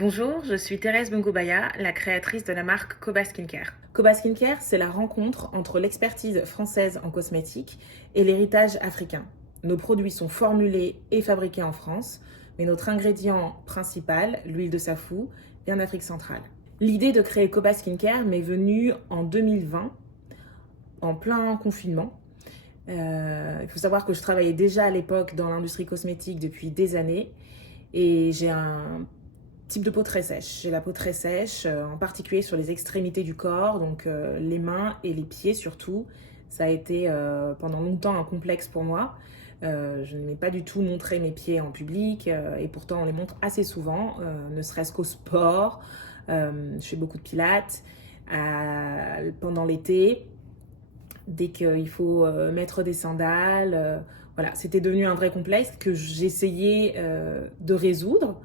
Bonjour, je suis Thérèse Bungubaya, la créatrice de la marque Koba Skincare. Koba Skincare, c'est la rencontre entre l'expertise française en cosmétique et l'héritage africain. Nos produits sont formulés et fabriqués en France, mais notre ingrédient principal, l'huile de safou, vient d'Afrique centrale. L'idée de créer Koba Skincare m'est venue en 2020, en plein confinement. Il faut savoir que je travaillais déjà à l'époque dans l'industrie cosmétique depuis des années et j'ai un type de peau très sèche. J'ai la peau très sèche, en particulier sur les extrémités du corps, donc les mains et les pieds surtout. Ça a été pendant longtemps un complexe pour moi. Je n'aimais pas du tout montrer mes pieds en public et pourtant on les montre assez souvent, ne serait-ce qu'au sport. Je fais beaucoup de pilates pendant l'été. Dès qu'il faut mettre des sandales, voilà, c'était devenu un vrai complexe que j'essayais de résoudre.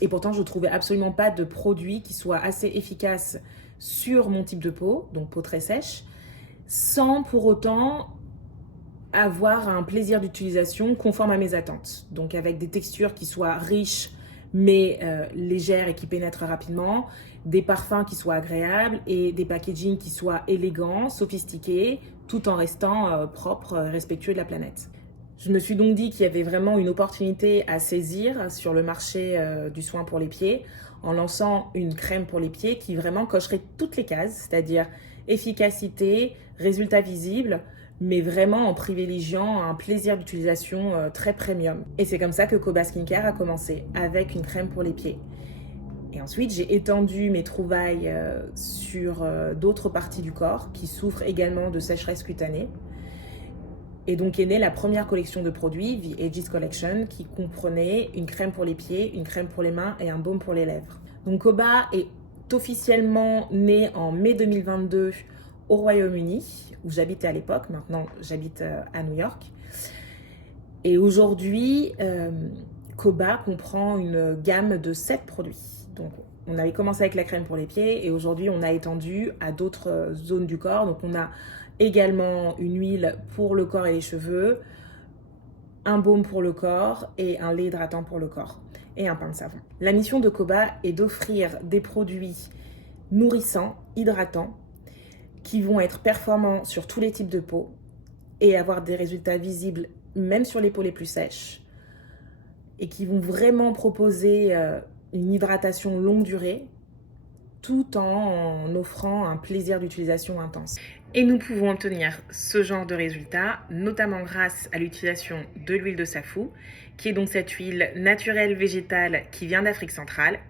Et pourtant, je ne trouvais absolument pas de produit qui soit assez efficace sur mon type de peau, donc peau très sèche, sans pour autant avoir un plaisir d'utilisation conforme à mes attentes. Donc avec des textures qui soient riches mais légères et qui pénètrent rapidement, des parfums qui soient agréables et des packaging qui soient élégants, sophistiqués, tout en restant propres, respectueux de la planète. Je me suis donc dit qu'il y avait vraiment une opportunité à saisir sur le marché du soin pour les pieds en lançant une crème pour les pieds qui vraiment cocherait toutes les cases, c'est-à-dire efficacité, résultats visibles, mais vraiment en privilégiant un plaisir d'utilisation très premium. Et c'est comme ça que Koba Skincare a commencé, avec une crème pour les pieds. Et ensuite, j'ai étendu mes trouvailles sur d'autres parties du corps qui souffrent également de sécheresse cutanée. Et donc est née la première collection de produits, The Aegis Collection, qui comprenait une crème pour les pieds, une crème pour les mains et un baume pour les lèvres. Donc Koba est officiellement né en mai 2022 au Royaume-Uni, où j'habitais à l'époque. Maintenant, j'habite à New York. Et aujourd'hui, Koba comprend une gamme de 7 produits. Donc, on avait commencé avec la crème pour les pieds et aujourd'hui, on a étendu à d'autres zones du corps. Donc, on a également une huile pour le corps et les cheveux, un baume pour le corps et un lait hydratant pour le corps et un pain de savon. La mission de Koba est d'offrir des produits nourrissants, hydratants, qui vont être performants sur tous les types de peau et avoir des résultats visibles même sur les peaux les plus sèches et qui vont vraiment proposer une hydratation longue durée tout en offrant un plaisir d'utilisation intense. Et nous pouvons obtenir ce genre de résultats, notamment grâce à l'utilisation de l'huile de safou, qui est donc cette huile naturelle végétale qui vient d'Afrique centrale.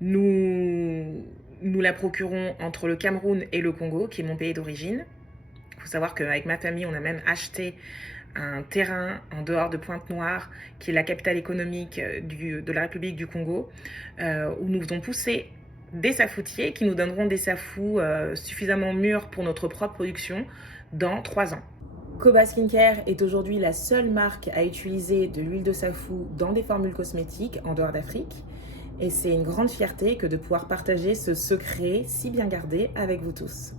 Nous la procurons entre le Cameroun et le Congo, qui est mon pays d'origine. Il faut savoir qu'avec ma famille, on a même acheté un terrain en dehors de Pointe-Noire, qui est la capitale économique de la République du Congo, où nous faisons pousser des safoutiers qui nous donneront des safous suffisamment mûrs pour notre propre production dans 3 ans. Koba Skincare est aujourd'hui la seule marque à utiliser de l'huile de safou dans des formules cosmétiques en dehors d'Afrique. Et c'est une grande fierté que de pouvoir partager ce secret si bien gardé avec vous tous.